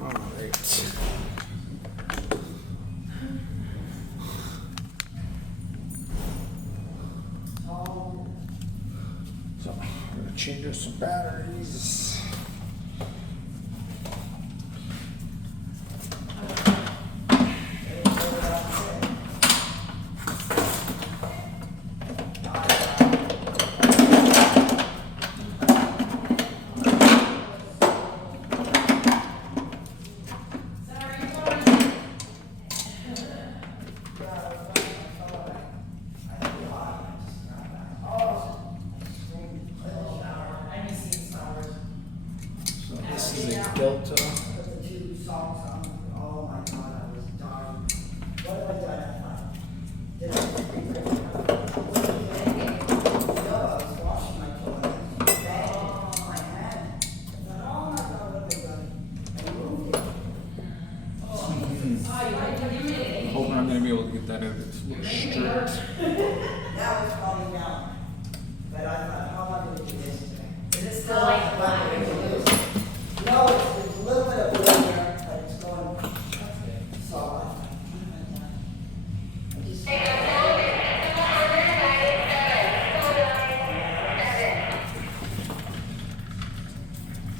All right. So I'm gonna change out some batteries. Delta. Oh my God, I was dying. What have I done at night? Did I no, I was washing my clothes. Bang on my hand. I thought, oh my God, what have I done? I moved it. I'm hoping I'm going to be able to get that out. It's straight. Now it's falling down. But I thought, how am I going to do this today? Is it still like what I'm going to do? No, it's a little bit of wood there, but it's going solid. I just.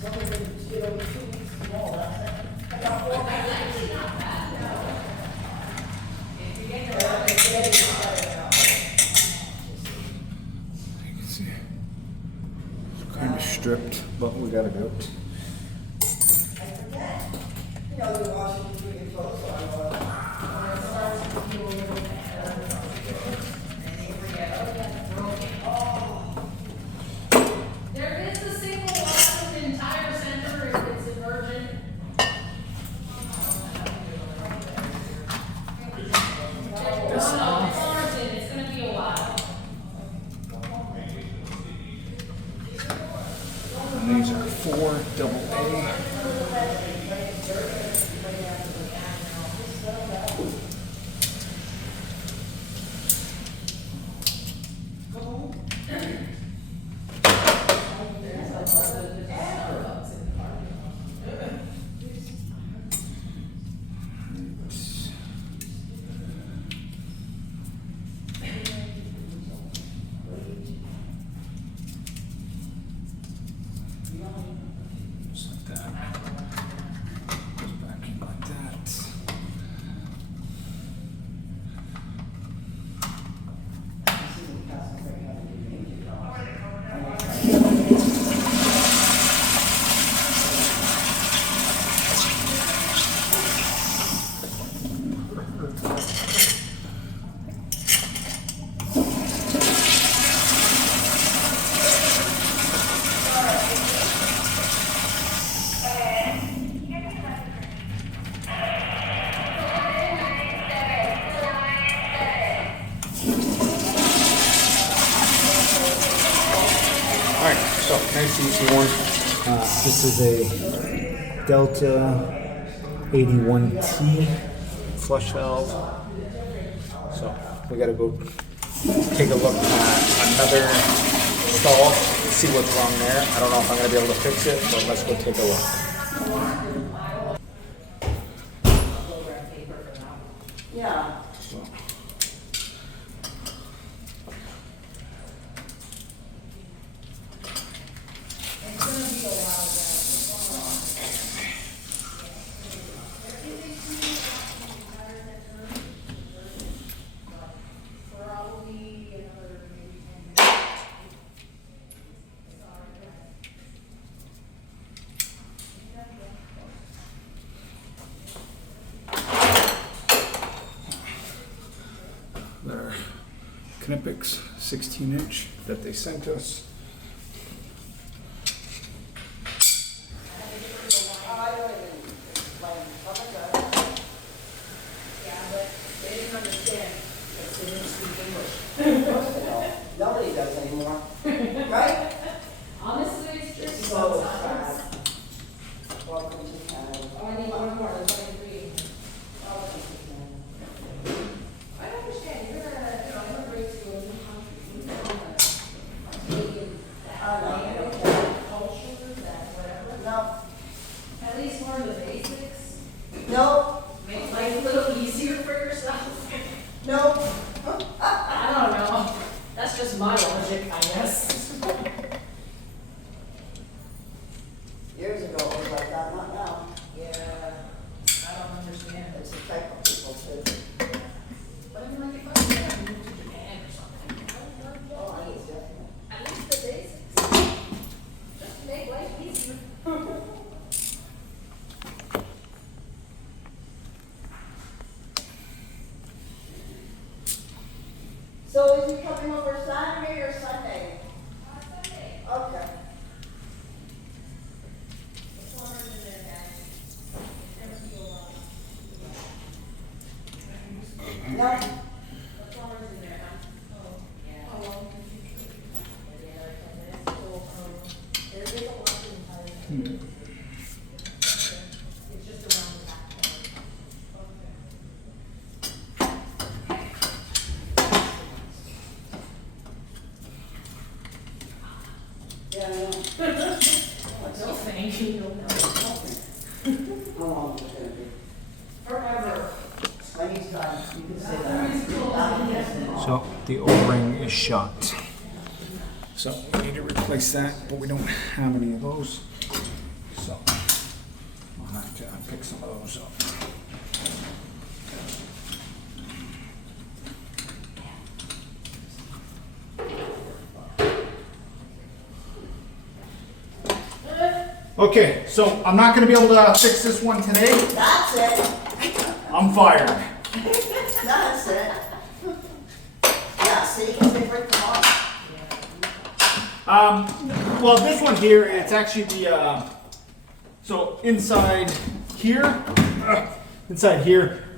Something to get over 2 weeks more, that's it. I got 4 weeks. You can see it's kind of stripped, but we got it out. You know, the washing between your clothes, so I go. There is a single washroom in the entire center if it's emergent. This off. It's gonna be a while. And these are 4 AA. Just like that. Goes back in like that. Alright, so nice easy one. This is a Delta 81T flush valve. So we gotta go take a look at another stall, see what's wrong there. I don't know if I'm gonna be able to fix it, but let's go take a look. Yeah. So. Their Knipex 16-inch that they sent us. Nobody does anymore, right? Honestly, it's tricky So sometimes. sad. Welcome to Canada. Oh, I need one more, there's only 3. Welcome to Canada. I understand, you're in a great school, in the country, taking I that know, language, okay. that culture, that whatever. No, At least learn the basics. No, Make life a little easier for yourself. no. I don't know. That's just my logic, I guess. Years ago, it was like that, not now. Yeah, I don't understand. It's the type of people too. But I mean, like, if I was gonna move to Japan or something, Oh, I was definitely. at least the basics. Just make life easier. So is he coming over Saturday or Sunday? Sunday. Okay. The plumber's in there, guys. Never feel No. The plumber's in there, huh? Oh, yeah. How long? Maybe another 10 minutes. So, there is a washroom inside. It's just around the back corner. Yeah, I know. No, thank you, no, no. How long is it gonna be? Forever. When he's done, you can say that. So the O-ring is shot. So we need to replace that, but we don't have any of those. So I'll have to pick some of those up. Okay, so I'm not gonna be able to fix this one today. That's it. I'm fired. That's it. Yeah, see, because they break them off. Well, this one here, it's actually the, so inside here,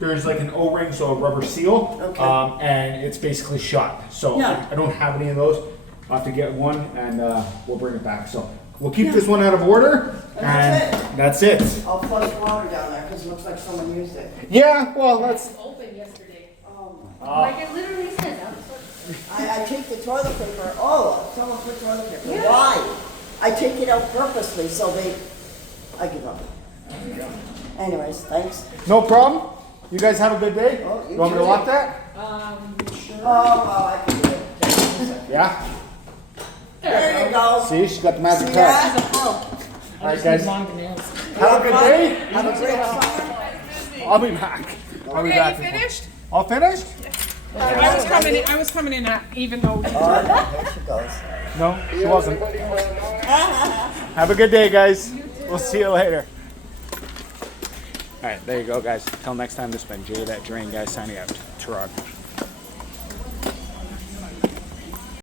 there's like an O-ring, so a rubber seal. Okay. And it's basically shot. So Yeah. I don't have any of those. I'll have to get one and we'll bring it back. So we'll keep this one out of order. And that's it. I'll flush water down there because it looks like someone used it. Yeah, well, that's. Open yesterday. Oh my. Like it literally says, I take the toilet paper, oh, someone put toilet paper. Why? I take it out purposely so I give up. Anyways, thanks. No problem. You guys have a good day. Oh, you you want me to too. lock that? Sure. Oh, well, I can do it. Just a second. Yeah. There you go. See, she's got the magic touch. Yeah. All right, guys. Long nails. Have a good day. Have a great summer. I'll be back. I'll be Okay, back. you finished? All finished? I was coming in even though. Oh, there she goes. No, she wasn't. Have a good day, guys. We'll see you later. All right, there you go, guys. Till next time, this has been Jay, that Drain Guy, signing out. Tarog.